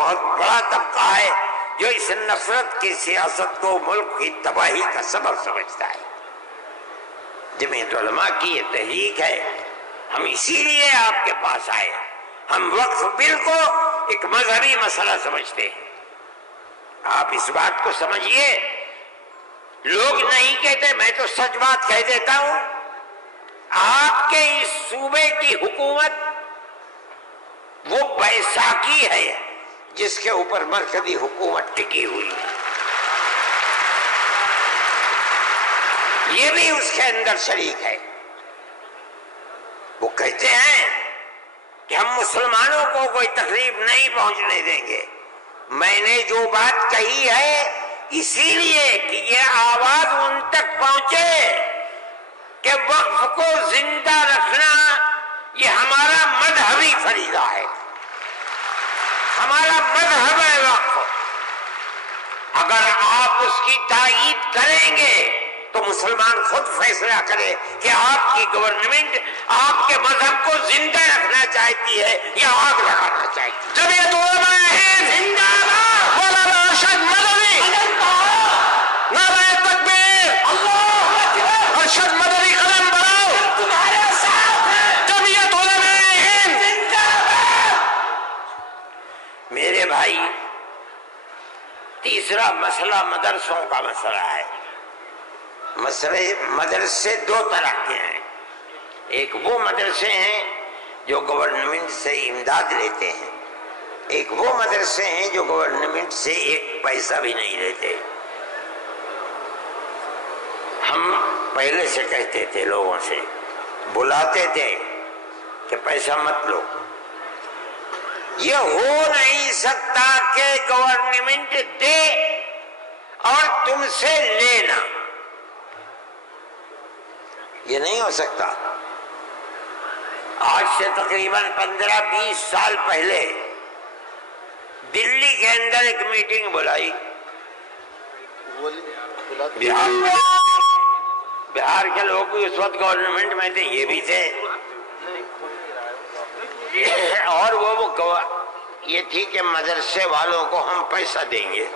بہت بڑا طبقہ ہے جو اس نفرت کی سیاست کو ملک کی تباہی کا سبب سمجھتا ہے۔ جمعیت علماء کی یہ تحریک ہے، ہم اسی لیے آپ کے پاس آئے۔ ہم وقف بل کو ایک مذہبی مسئلہ سمجھتے ہیں، آپ اس بات کو سمجھیے۔ لوگ نہیں کہتے، میں تو سچ بات کہہ دیتا ہوں، آپ کے اس صوبے کی حکومت وہ بیساکھی ہے جس کے اوپر مرکزی حکومت ٹکی ہوئی ہے، یہ بھی اس کے اندر شریک ہے۔ وہ کہتے ہیں کہ ہم مسلمانوں کو کوئی تکلیف نہیں پہنچنے دیں گے۔ میں نے جو بات کہی ہے اسی لیے کہ یہ آواز ان تک پہنچے کہ وقف کو زندہ رکھنا یہ ہمارا مذہبی فریضہ ہے، ہمارا مذہب ہے وقف۔ اگر آپ اس کی تائید کریں گے تو مسلمان خود فیصلہ کرے کہ آپ کی گورنمنٹ آپ کے مذہب کو زندہ رکھنا چاہتی ہے یا آگ لگانا چاہتی ہے۔ جمعیت علماء ہند زندہ باد، مولانا ارشد مدنی، نعرہ تکبیر، اللہ اکبر، ارشد مدنی قلم بڑھاؤ، تمہارے ساتھ ہے، جمعیت علماء ہند زندہ باد۔ میرے بھائی، تیسرا مسئلہ مدرسوں کا مسئلہ ہے۔ مدرسے دو طرح کے ہیں، ایک وہ مدرسے ہیں جو گورنمنٹ سے امداد لیتے ہیں، ایک وہ مدرسے ہیں جو گورنمنٹ سے ایک پیسہ بھی نہیں لیتے۔ ہم پہلے سے کہتے تھے، لوگوں سے بلاتے تھے کہ پیسہ مت لو۔ یہ ہو نہیں سکتا کہ گورنمنٹ دے اور تم سے لینا، یہ نہیں ہو سکتا۔ آج سے تقریباً 15-20 سال پہلے دلی کے اندر ایک میٹنگ بلائی، بہار کے لوگ بھی اس وقت گورنمنٹ میں تھے، یہ بھی تھے، اور وہ یہ تھی کہ مدرسے والوں کو ہم پیسہ دیں گے۔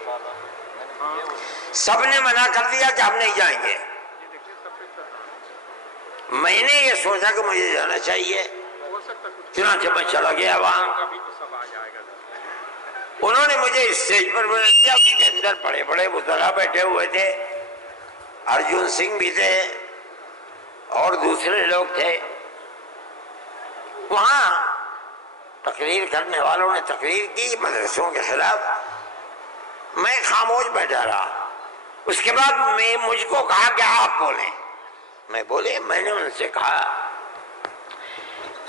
سب نے منع کر دیا کہ ہم نہیں جائیں گے۔ میں نے یہ سوچا کہ مجھے جانا چاہیے، چنانچہ میں چلا گیا وہاں۔ انہوں نے مجھے اسٹیج پر بلا دیا، اس کے اندر بڑے بڑے وزراء بیٹھے ہوئے تھے، ارجن سنگھ بھی تھے اور دوسرے لوگ تھے۔ وہاں تقریر کرنے والوں نے تقریر کی مدرسوں کے خلاف، میں خاموش بیٹھا رہا۔ اس کے بعد مجھ کو کہا کہ آپ بولیں۔ میں بولے، میں نے ان سے کہا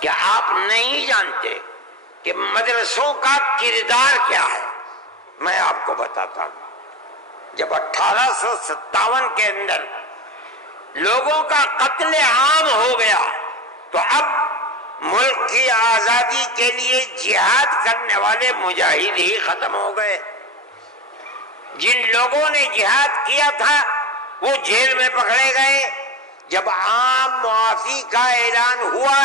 کہ آپ نہیں جانتے کہ مدرسوں کا کردار کیا ہے۔ میں آپ کو بتاتا ہوں، جب 1857 کے اندر لوگوں کا قتل عام ہو گیا تو اب ملک کی آزادی کے لیے جہاد کرنے والے مجاہد ہی ختم ہو گئے۔ جن لوگوں نے جہاد کیا تھا وہ جیل میں پکڑے گئے۔ جب عام معافی کا اعلان ہوا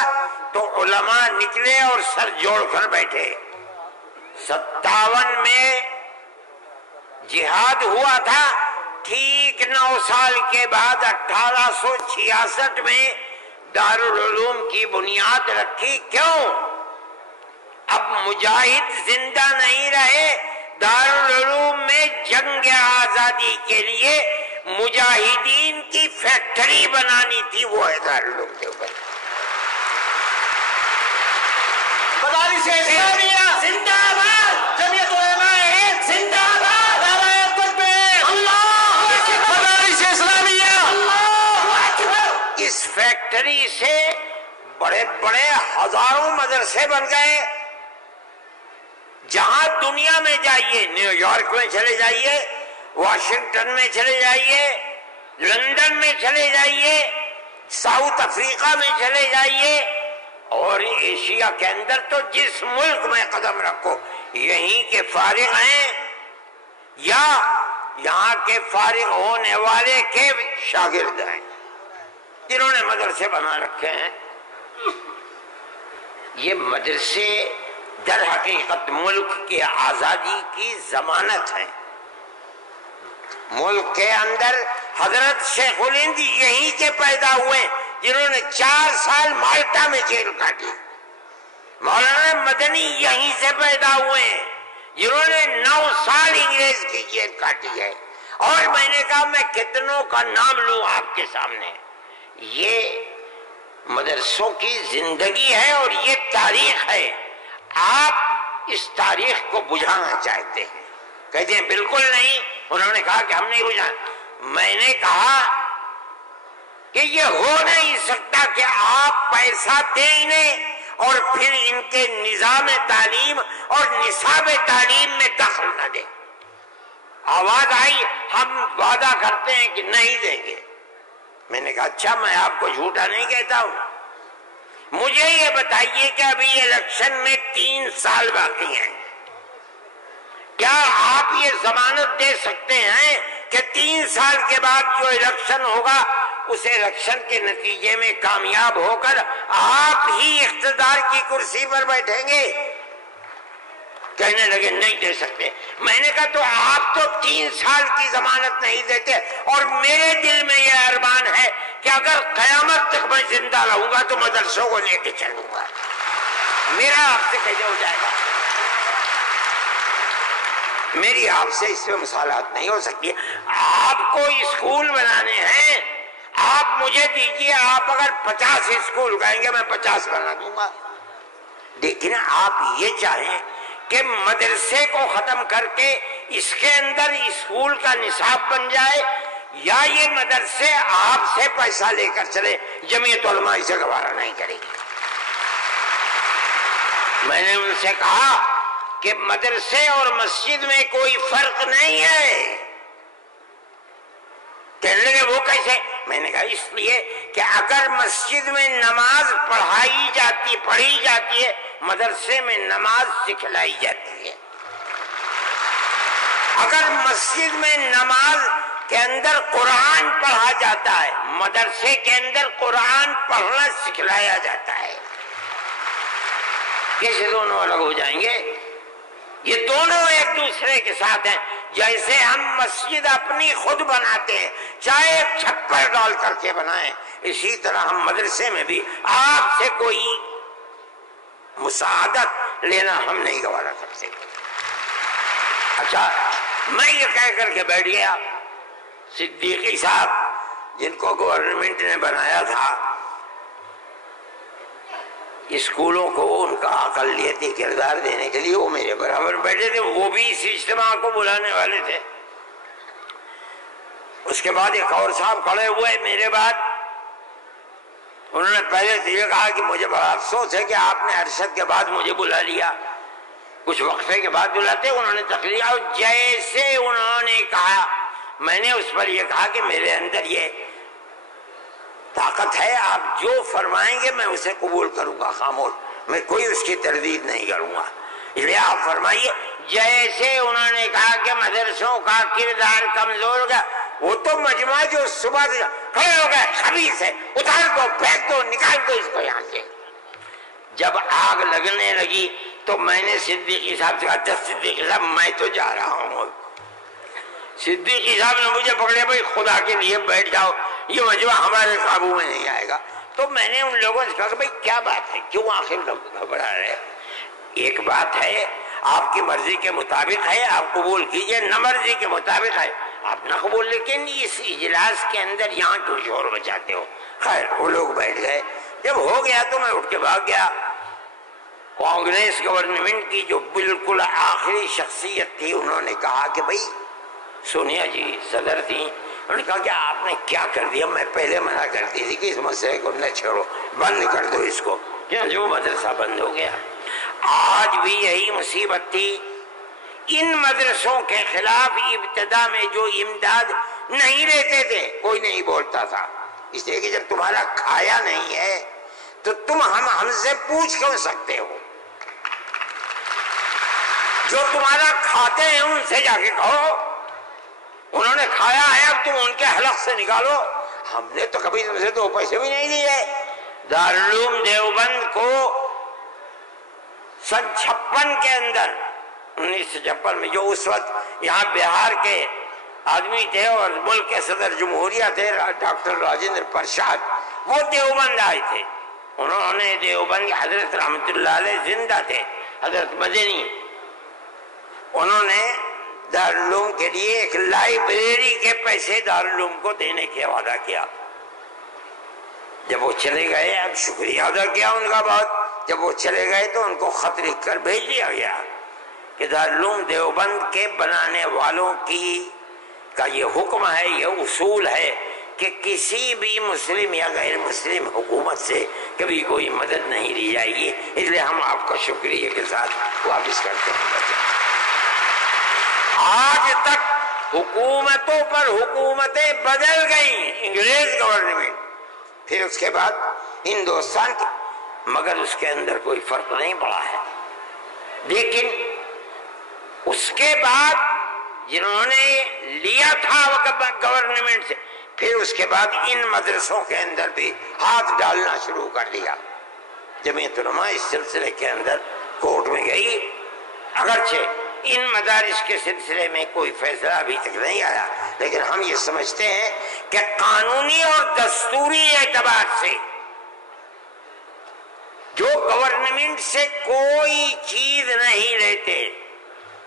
تو علماء نکلے اور سر جوڑ کر بیٹھے۔ 57 میں جہاد ہوا تھا، ٹھیک 9 سال کے بعد 1866 میں دارالعلوم کی بنیاد رکھی۔ کیوں؟ اب مجاہد زندہ نہیں رہے، دارالعلوم میں جنگ آزادی کے لیے مجاہدین کی فیکٹری بنانی تھی، وہ ہے دارالعلوم کے اوپر۔ مدارس اسلامیہ زندہ باد، جمعیت علماء ہند زندہ باد، نعرہ تکبیر، اللہ اکبر، مدارس اسلامیہ، اللہ اکبر۔ اس فیکٹری سے بڑے بڑے ہزاروں مدرسے بن گئے۔ جہاں دنیا میں جائیے، نیو یارک میں چلے جائیے، واشنگٹن میں چلے جائیے، لندن میں چلے جائیے، ساؤتھ افریقہ میں چلے جائیے، اور ایشیا کے اندر تو جس ملک میں قدم رکھو یہیں کے فارغ ہیں یا یہاں کے فارغ ہونے والے کے شاگرد ہیں جنہوں نے مدرسے بنا رکھے ہیں۔ یہ مدرسے در حقیقت ملک کی آزادی کی ضمانت ہے. ملک کے اندر حضرت شیخ الہند یہیں کے پیدا ہوئے جنہوں نے 4 سال مالٹا میں جیل کاٹی. مولانا مدنی یہیں سے پیدا ہوئے ہیں جنہوں نے 9 سال انگریز کی جیل کاٹی ہے. اور میں نے کہا میں کتنوں کا نام لوں آپ کے سامنے. یہ مدرسوں کی زندگی ہے اور یہ تاریخ ہے. آپ اس تاریخ کو بجھانا چاہتے ہیں. کہتے ہیں بالکل نہیں. انہوں نے کہا کہ ہم نہیں بجھانا. میں نے کہا کہ یہ ہو نہیں سکتا کہ آپ پیسہ دیں انہیں اور پھر ان کے نظام تعلیم اور نصاب تعلیم میں دخل نہ دیں. آواز آئی ہم وعدہ کرتے ہیں کہ نہیں دیں گے. میں نے کہا اچھا میں آپ کو جھوٹا نہیں کہتا ہوں. مجھے یہ بتائیے کہ ابھی الیکشن میں 3 سال باقی ہیں. کیا آپ یہ ضمانت دے سکتے ہیں کہ 3 سال کے بعد جو الیکشن ہوگا اس الیکشن کے نتیجے میں کامیاب ہو کر آپ ہی اقتدار کی کرسی پر بیٹھیں گے؟ کہنے لگے نہیں دے سکتے. میں نے کہا تو آپ تو 3 سال کی ضمانت نہیں دیتے اور میرے دل میں یہ ارمان ہے کہ اگر قیامت تک میں زندہ رہوں گا تو مدرسوں کو لے کے چلوں گا. میرا آپ سے کیسے ہو جائے گا؟ میری آپ سے اس میں مصالحت نہیں ہو سکتی. آپ کو اسکول بنانے ہیں آپ مجھے دیجیے. آپ اگر 50 اسکول کہیں گے میں 50 بنا دوں گا. لیکن آپ یہ چاہیں کہ مدرسے کو ختم کر کے اس کے اندر اسکول کا نصاب بن جائے یا یہ مدرسے آپ سے پیسہ لے کر چلے. جمعیت علماء اسے گوارا نہیں کرے گی. میں نے ان سے کہا کہ مدرسے اور مسجد میں کوئی فرق نہیں ہے. کہنے لگے وہ کیسے؟ میں نے کہا اس لیے کہ اگر مسجد میں نماز پڑھی جاتی ہے مدرسے میں نماز سکھلائی جاتی ہے. اگر مسجد میں نماز کے اندر قرآن پڑھا جاتا ہے مدرسے کے اندر قرآن پڑھنا سکھلایا جاتا ہے. کیسے دونوں الگ ہو جائیں گے؟ یہ دونوں ایک دوسرے کے ساتھ ہیں. جیسے ہم مسجد اپنی خود بناتے ہیں چاہے ایک چھپر ڈال کر کے بنائیں اسی طرح ہم مدرسے میں بھی آپ سے کوئی مساعدت لینا ہم نہیں گوارا کرتے. اچھا میں یہ کہہ کر کے بیٹھ گیا. صدیقی صاحب جن کو گورنمنٹ نے بنایا تھا اسکولوں کو ان کا اقلیتی کردار دینے کے لیے وہ میرے برابر بیٹھے تھے. وہ بھی اس اجتماع کو بلانے والے تھے. اس کے بعد ایک اور صاحب کھڑے ہوئے میرے بعد. انہوں نے پہلے تو یہ کہا کہ مجھے بڑا افسوس ہے کہ آپ نے ارشد کے بعد مجھے بلا لیا. کچھ وقفے کے بعد بلاتے انہوں نے تقریر اور جیسے انہوں نے کہا میں نے اس پر یہ کہا کہ میرے اندر یہ طاقت ہے آپ جو فرمائیں گے میں اسے قبول کروں گا خاموش. میں کوئی اس کی تردید نہیں کروں گا. اس لیے آپ فرمائیے. جیسے انہوں نے کہا کہ مدرسوں کا کردار کمزور گیا وہ تو مجمع جو صبح کھڑے ہو گئے خبیث ہے اتار دو پھینک دو نکال دو اس کو یہاں سے. جب آگ لگنے لگی تو میں نے صدیقی صاحب سے کہا صدیقی صاحب میں تو جا رہا ہوں. صدیقی صاحب نے مجھے پکڑے بھائی خدا کے لیے بیٹھ جاؤ یہ مجمع ہمارے قابو میں نہیں آئے گا. تو میں نے ان لوگوں سے کہا کہ بھائی کیا بات ہے کیوں آخر گھبرا رہے؟ ایک بات ہے آپ کی مرضی کے مطابق ہے آپ قبول کیجئے. نہ مرضی کے مطابق ہے آپ نہ قبول. لیکن اس اجلاس کے اندر یہاں تو شور بچاتے ہو. خیر وہ لوگ بیٹھ گئے. جب ہو گیا تو میں اٹھ کے بھاگ گیا. کانگریس گورنمنٹ کی جو بالکل آخری شخصیت تھی انہوں نے کہا کہ بھائی سونیا جی صدر تھی. انہوں نے کہا کہ آپ نے کیا کر دیا؟ میں پہلے منع کرتی تھی کہ اس مسئلے کو نہ چھوڑو بند کر دو اس کو. جو مدرسہ بند ہو گیا. آج بھی یہی مصیبت تھی. ان مدرسوں کے خلاف ابتدا میں جو امداد نہیں لیتے تھے کوئی نہیں بولتا تھا. اس لیے کہ جب تمہارا کھایا نہیں ہے تو تم ہم سے پوچھ کیوں سکتے ہو؟ جو تمہارا کھاتے ہیں ان سے جا کے کہو. انہوں نے کھایا ہے اب تم ان کے حلق سے نکالو. ہم نے تو کبھی تم سے 2 پیسے بھی نہیں دیے. دارالعلوم دیوبند کو سن 56 کے اندر 1956 میں جو اس وقت یہاں بہار کے آدمی تھے اور ملک کے صدر جمہوریہ تھے ڈاکٹر راجندر پرساد، وہ دیوبند آئے تھے. انہوں نے دیوبند حضرت رحمت اللہ علیہ زندہ تھے، حضرت مدنی، انہوں نے دارالعلوم کے لیے ایک لائبریری کے پیسے دارالعلوم کو دینے کے وعدہ کیا. جب وہ چلے گئے، اب شکریہ ادا کیا ان کا بہت، جب وہ چلے گئے تو ان کو خط لکھ کر بھیج دیا گیا کہ دارالعلوم دیوبند کے بنانے والوں کا یہ حکم ہے، یہ اصول ہے کہ کسی بھی مسلم یا غیر مسلم حکومت سے کبھی کوئی مدد نہیں لی جائے گی، اس لیے ہم آپ کا شکریہ کے ساتھ واپس کرتے ہیں. آج تک حکومتوں پر حکومتیں بدل گئیں، انگریز گورنمنٹ، پھر اس کے بعد ہندوستان کی، مگر اس کے اندر کوئی فرق نہیں پڑا ہے. لیکن اس کے بعد جنہوں نے لیا تھا گورنمنٹ سے، پھر اس کے بعد ان مدرسوں کے اندر بھی ہاتھ ڈالنا شروع کر دیا. جمعیت علماء اس سلسلے کے اندر کورٹ میں گئی، اگرچہ ان مدارس کے سلسلے میں کوئی فیصلہ ابھی تک نہیں آیا، لیکن ہم یہ سمجھتے ہیں کہ قانونی اور دستوری اعتبار سے جو گورنمنٹ سے کوئی چیز نہیں لیتے،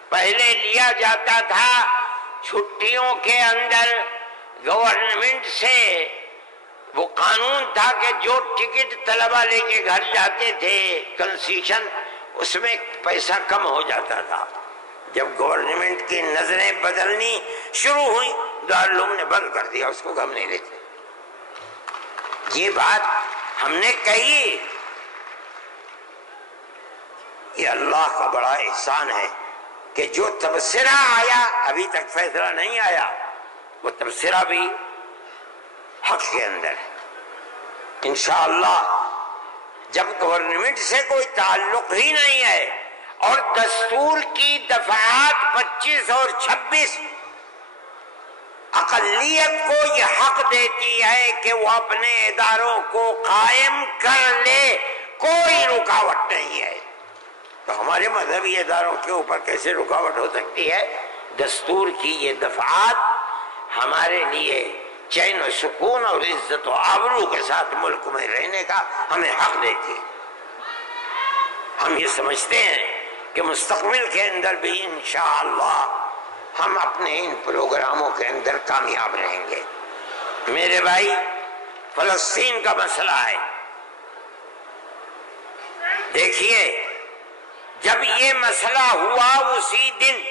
پہلے لیا جاتا تھا چھٹیوں کے اندر گورنمنٹ سے، وہ قانون تھا کہ جو ٹکٹ طلبہ لے کے گھر جاتے تھے کنسیشن، اس میں پیسہ کم ہو جاتا تھا. جب گورنمنٹ کی نظریں بدلنی شروع ہوئی، دارالعلوم نے بند کر دیا، اس کو ہم نہیں لیتے. یہ بات ہم نے کہی، یہ اللہ کا بڑا احسان ہے کہ جو تبصرہ آیا، ابھی تک فیصلہ نہیں آیا، وہ تبصرہ بھی حق کے اندر ہے. انشاءاللہ جب گورنمنٹ سے کوئی تعلق ہی نہیں ہے اور دستور کی دفعات 25 اور 26 اقلیت کو یہ حق دیتی ہے کہ وہ اپنے اداروں کو قائم کر لے، کوئی رکاوٹ نہیں ہے، تو ہمارے مذہبی اداروں کے اوپر کیسے رکاوٹ ہو سکتی ہے؟ دستور کی یہ دفعات ہمارے لیے چین و سکون اور عزت و آبرو کے ساتھ ملک میں رہنے کا ہمیں حق دیتی ہے. ہم یہ سمجھتے ہیں کہ مستقبل کے اندر بھی انشاءاللہ ہم اپنے ان پروگراموں کے اندر کامیاب رہیں گے. میرے بھائی، فلسطین کا مسئلہ ہے. دیکھیے، جب یہ مسئلہ ہوا اسی دن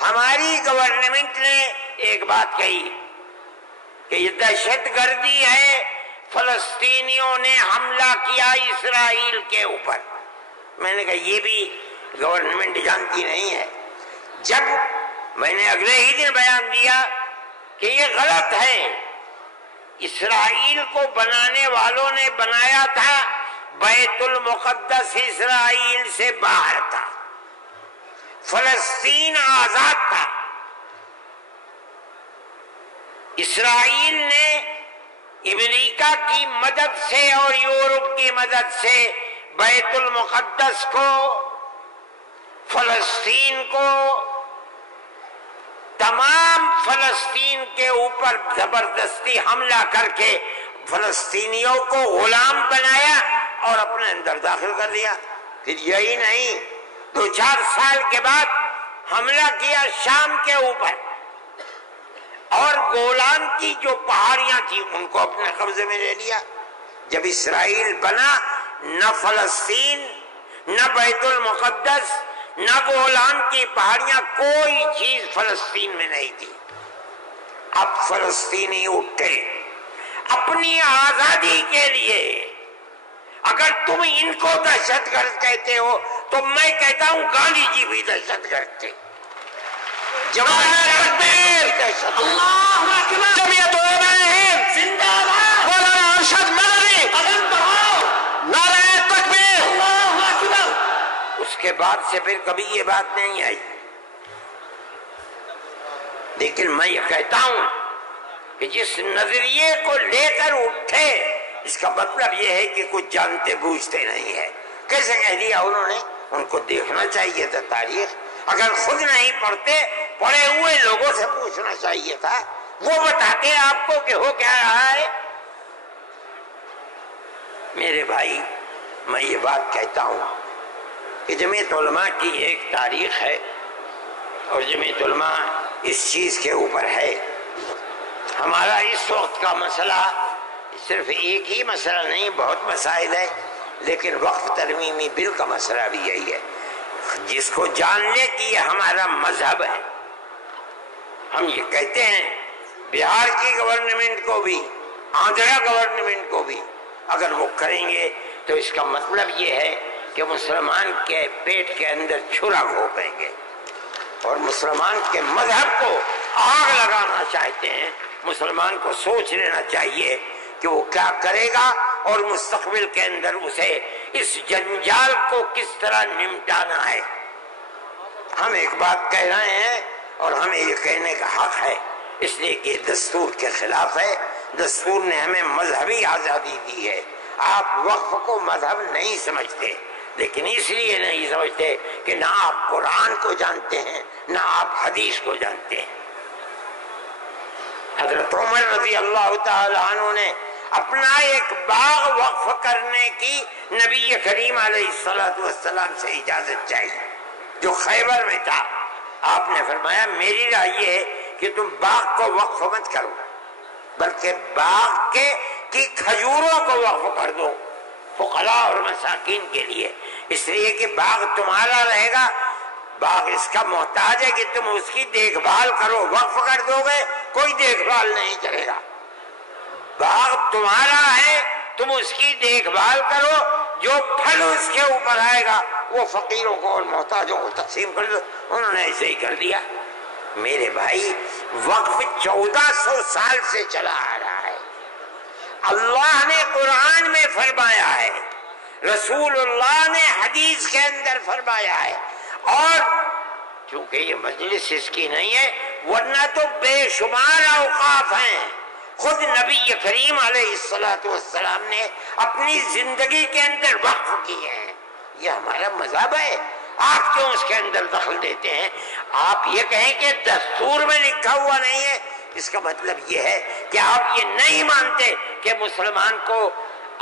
ہماری گورنمنٹ نے ایک بات کہی کہ یہ دہشت گردی ہے، فلسطینیوں نے حملہ کیا اسرائیل کے اوپر. میں نے کہا یہ بھی گورنمنٹ جانتی نہیں ہے. جب میں نے اگلے ہی دن بیان دیا کہ یہ غلط ہے، اسرائیل کو بنانے والوں نے بنایا تھا، بیت المقدس اسرائیل سے باہر تھا، فلسطین آزاد تھا. اسرائیل نے امریکہ کی مدد سے اور یورپ کی مدد سے بیت المقدس کو، فلسطین کو، تمام فلسطین کے اوپر زبردستی حملہ کر کے فلسطینیوں کو غلام بنایا اور اپنے اندر داخل کر لیا. پھر یہی نہیں، 2-4 سال کے بعد حملہ کیا شام کے اوپر، اور گولان کی جو پہاڑیاں تھیں ان کو اپنے قبضے میں لے لیا. جب اسرائیل بنا، نہ فلسطین، نہ بیت المقدس، نہ گولان کی پہاڑیاں، کوئی چیز فلسطین میں نہیں تھی. اب فلسطینی اٹھے اپنی آزادی کے لیے. اگر تم ان کو دہشت گرد کہتے ہو تو میں کہتا ہوں گاندھی جی بھی دہشت گرد تھے. جمعیت علماء ہند زندہ باد، مولانا ارشد مدنی قدم بڑھاؤ، نعرہ تکبیر، اللہ اکبر. اس کے بعد سے پھر کبھی یہ بات نہیں آئی. لیکن میں یہ کہتا ہوں کہ جس نظریے کو لے کر اٹھے، اس کا مطلب یہ ہے کہ کچھ جانتے بوجھتے نہیں ہے. کیسے کہہ دیا انہوں نے ان کو دیکھنا چاہیے تھا تاریخ. اگر خود نہیں پڑھتے پڑھے ہوئے لوگوں سے پوچھنا چاہیے تھا، وہ بتاتے آپ کو کہ ہو کیا رہا ہے. میرے بھائی میں یہ بات کہتا ہوں کہ جمعیت علماء کی ایک تاریخ ہے اور جمعیت علماء اس چیز کے اوپر ہے. ہمارا اس وقت کا مسئلہ صرف ایک ہی مسئلہ نہیں، بہت مسائل ہے، لیکن وقف ترمیمی بل کا مسئلہ بھی یہی ہے جس کو جاننے کی یہ ہمارا مذہب ہے. ہم یہ کہتے ہیں بہار کی گورنمنٹ کو بھی، آندھرا گورنمنٹ کو بھی اگر وہ کریں گے تو اس کا مطلب یہ ہے کہ مسلمان کے پیٹ کے اندر چھرا گھونپیں گے اور مسلمان کے مذہب کو آگ لگانا چاہتے ہیں. مسلمان کو سوچ لینا چاہیے کہ وہ کیا کرے گا اور مستقبل کے اندر اسے اس جنجال کو کس طرح نمٹانا ہے. ہم ایک بات کہہ رہے ہیں اور ہمیں یہ کہنے کا حق ہے، اس لیے کہ دستور کے خلاف ہے. دستور نے ہمیں مذہبی آزادی دی ہے. آپ وقف کو مذہب نہیں سمجھتے، لیکن اس لیے نہیں سمجھتے کہ نہ آپ قرآن کو جانتے ہیں نہ آپ حدیث کو جانتے ہیں. حضرت عمر رضی اللہ تعالی عنہ نے اپنا ایک باغ وقف کرنے کی نبی کریم علیہ السلام سے اجازت چاہیے جو خیبر میں تھا. آپ نے فرمایا میری رائے یہ ہے کہ تم باغ کو وقف مت کرو بلکہ باغ کی کھجوروں کو وقف کر دو فقراء اور مساکین کے لیے، اس لیے کہ باغ تمہارا رہے گا. باغ اس کا محتاج ہے کہ تم اس کی دیکھ بھال کرو. وقف کر دو گے کوئی دیکھ بھال نہیں کرے گا. باغ تمہارا ہے، تم اس کی دیکھ بھال کرو، جو پھل اس کے اوپر آئے گا وہ فقیروں کو اور محتاجوں کو تقسیم کر دو. انہوں نے ایسے ہی کر دیا. میرے بھائی وقف 1400 سال سے چلا آ رہا ہے. اللہ نے قرآن میں فرمایا ہے، رسول اللہ نے حدیث کے اندر فرمایا ہے، اور چونکہ یہ مجلس اس کی نہیں ہے ورنہ تو بے شمار اوقاف ہیں. خود نبی کریم علیہ السلام نے اپنی زندگی کے اندر وقف کیے ہیں. یہ ہمارا مذہب ہے. آپ کیوں اس کے اندر دخل دیتے ہیں؟ آپ یہ کہیں کہ دستور میں لکھا ہوا نہیں ہے، اس کا مطلب یہ ہے کہ آپ یہ نہیں مانتے کہ مسلمان کو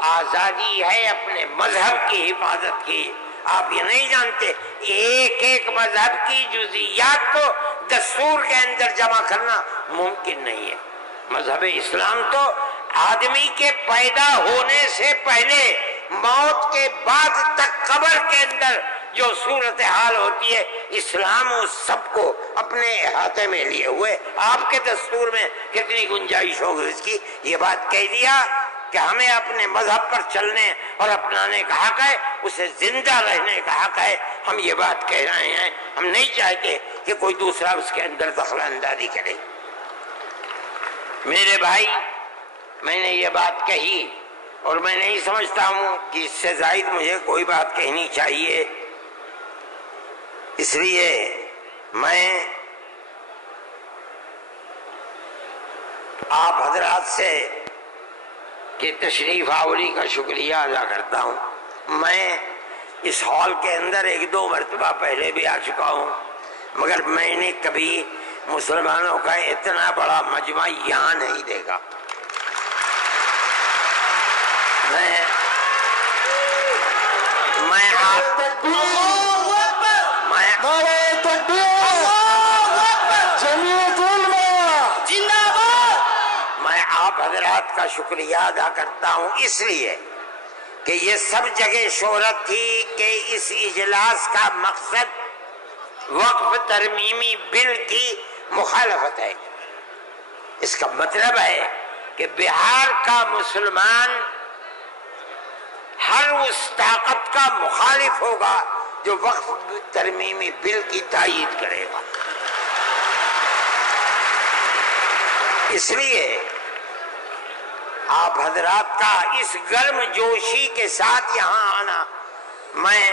آزادی ہے اپنے مذہب کی حفاظت کی. آپ یہ نہیں جانتے ایک ایک مذہب کی جزئیات کو دستور کے اندر جمع کرنا ممکن نہیں ہے. مذہب اسلام تو آدمی کے پیدا ہونے سے پہلے موت کے بعد تک قبر کے اندر جو صورتحال ہوتی ہے اسلام اس سب کو اپنے احاطے میں لیے ہوئے. آپ کے دستور میں کتنی گنجائش ہوگی اس کی؟ یہ بات کہہ دیا کہ ہمیں اپنے مذہب پر چلنے اور اپنانے کا حق ہے، اسے زندہ رہنے کا حق ہے. ہم یہ بات کہہ رہے ہیں، ہم نہیں چاہتے کہ کوئی دوسرا اس کے اندر دخل اندازی کرے. میرے بھائی میں نے یہ بات کہی اور میں نہیں سمجھتا ہوں کہ اس سے زائد مجھے کوئی بات کہنی چاہیے. اس لیے میں آپ حضرات سے کہ تشریف آوری کا شکریہ ادا کرتا ہوں. میں اس ہال کے اندر 1-2 مرتبہ پہلے بھی آ چکا ہوں، مگر میں نے کبھی مسلمانوں کا اتنا بڑا مجمع یہاں نہیں دیکھا. میں آپ حضرات کا شکریہ ادا کرتا ہوں اس لیے کہ یہ سب جگہ شہرت تھی کہ اس اجلاس کا مقصد وقف ترمیمی بل کی مخالفت ہے. اس کا مطلب ہے کہ بہار کا مسلمان ہر اس طاقت کا مخالف ہوگا جو وقف ترمیمی بل کی تائید کرے گا. اس لیے آپ حضرات کا اس گرم جوشی کے ساتھ یہاں آنا، میں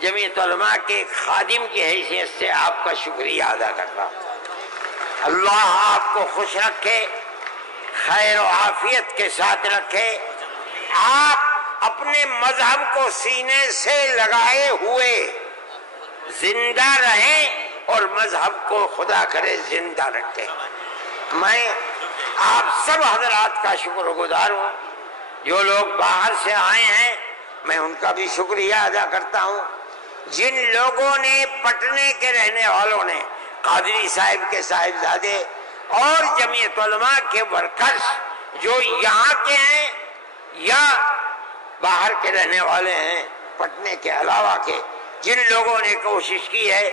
جمعیت علماء کے خادم کی حیثیت سے آپ کا شکریہ ادا کرتا ہوں. اللہ آپ کو خوش رکھے، خیر و عافیت کے ساتھ رکھے. آپ اپنے مذہب کو سینے سے لگائے ہوئے زندہ رہیں اور مذہب کو خدا کرے زندہ رکھے۔ میں آپ سب حضرات کا شکر گزار ہوں، جو لوگ باہر سے آئے ہیں میں ان کا بھی شکریہ ادا کرتا ہوں۔ جن لوگوں نے پٹنے کے رہنے والوں نے، قادری صاحب کے صاحبزادے اور جمعیت علماء کے ورکرز جو یہاں کے ہیں یا باہر کے رہنے والے ہیں پٹنے کے علاوہ کے، جن لوگوں نے کوشش کی ہے،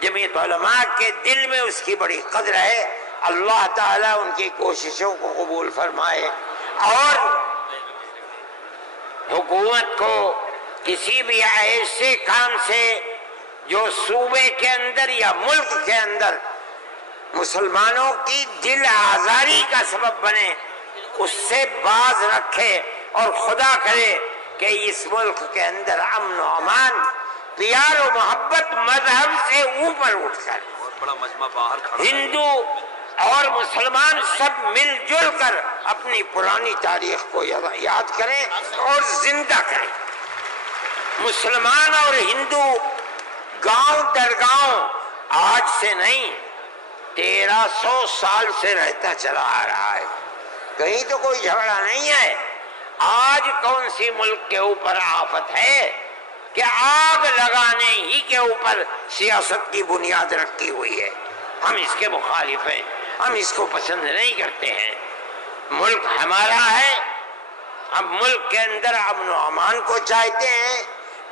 جمعیت علماء کے دل میں اس کی بڑی قدر ہے۔ اللہ تعالیٰ ان کی کوششوں کو قبول فرمائے اور حکومت کو کسی بھی ایسے کام سے جو صوبے کے اندر یا ملک کے اندر مسلمانوں کی دل آزاری کا سبب بنے اس سے باز رکھے، اور خدا کرے کہ اس ملک کے اندر امن و امان، پیار و محبت مذہب سے اوپر اٹھ کر ہندو اور مسلمان سب مل جل کر اپنی پرانی تاریخ کو یاد کریں اور زندہ کریں۔ مسلمان اور ہندو گاؤں در گاؤں آج سے نہیں 1300 سال سے رہتا چلا آ رہا ہے، کہیں تو کوئی جھگڑا نہیں ہے۔ آج کون سی ملک کے اوپر آفت ہے کہ آگ لگانے ہی کے اوپر سیاست کی بنیاد رکھی ہوئی ہے؟ ہم اس کے مخالف ہیں، ہم اس کو پسند نہیں کرتے ہیں۔ ملک ہمارا ہے، ہم ملک کے اندر امن و امان کو چاہتے ہیں،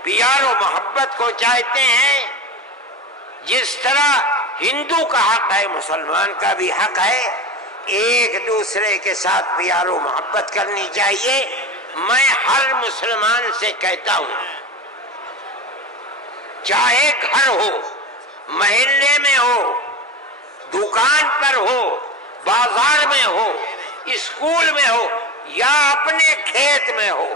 پیار و محبت کو چاہتے ہیں۔ جس طرح ہندو کا حق ہے مسلمان کا بھی حق ہے، ایک دوسرے کے ساتھ پیار و محبت کرنی چاہیے۔ میں ہر مسلمان سے کہتا ہوں، چاہے گھر ہو، محلے میں ہو، دکان پر ہو، بازار میں ہو، اسکول میں ہو یا اپنے کھیت میں ہو،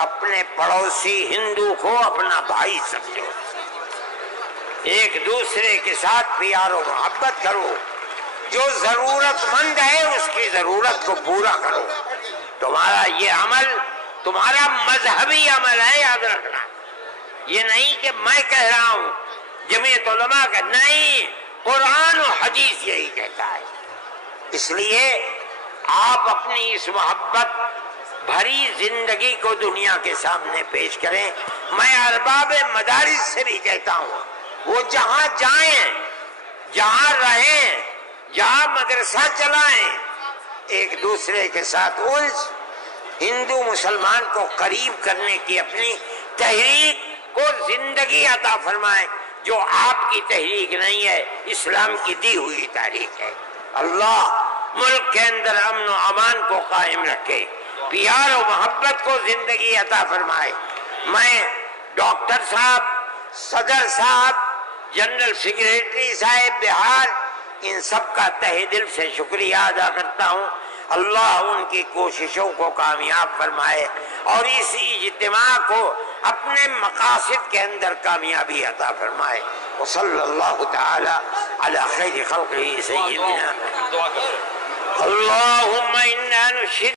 اپنے پڑوسی ہندو کو اپنا بھائی سمجھو، ایک دوسرے کے ساتھ پیار و محبت کرو، جو ضرورت مند ہے اس کی ضرورت کو پورا کرو۔ تمہارا یہ عمل تمہارا مذہبی عمل ہے، یاد رکھنا۔ یہ نہیں کہ میں کہہ رہا ہوں، جمعیت علماء کا نہیں، قرآن و حدیث یہی کہتا ہے۔ اس لیے آپ اپنی اس محبت بھری زندگی کو دنیا کے سامنے پیش کریں۔ میں ارباب مدارس سے بھی کہتا ہوں، وہ جہاں جائیں، جہاں رہیں، جہاں مدرسہ چلائیں، ایک دوسرے کے ساتھ الجھ ہندو مسلمان کو قریب کرنے کی اپنی تحریک کو زندگی عطا فرمائیں، جو آپ کی تحریک نہیں ہے، اسلام کی دی ہوئی تحریک ہے۔ اللہ ملک کے اندر امن و امان کو قائم رکھے، پیار و محبت کو زندگی عطا فرمائے۔ میں ڈاکٹر صاحب، صدر صاحب، جنرل سیکریٹری صاحب بہار، ان سب کا تہہ دل سے شکریہ ادا کرتا ہوں۔ اللہ ان کی کوششوں کو کامیاب فرمائے اور اس اجتماع کو اپنے مقاصد کے اندر کامیابی عطا فرمائے۔ وصلی اللہ تعالی علی خیر خلقہ سیدنا اللہم انا نشہد